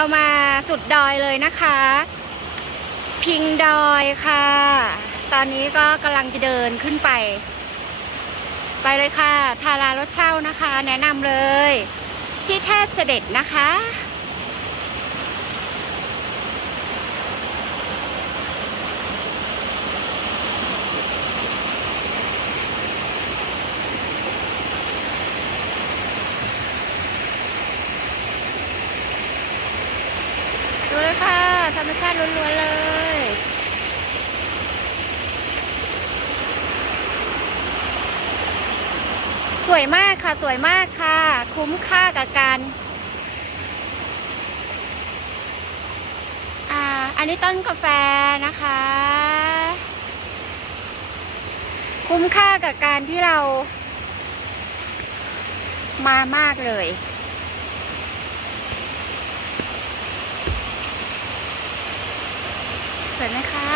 เรามาสุดดอยเลยนะคะ พิงดอยค่ะ ตอนนี้ก็กำลังจะเดินขึ้นไป ไปเลยค่ะ ทารารถเช่านะคะ แนะนำเลย ที่เทพเสด็จนะคะ เลยค่ะ ธรรมชาติล้วนๆเลยสวยมากค่ะ สวยมากค่ะ คุ้มค่ากับการอ่าอันนี้ต้นกาแฟนะคะ คุ้มค่ากับการที่เรามามากเลย สวยไหมคะ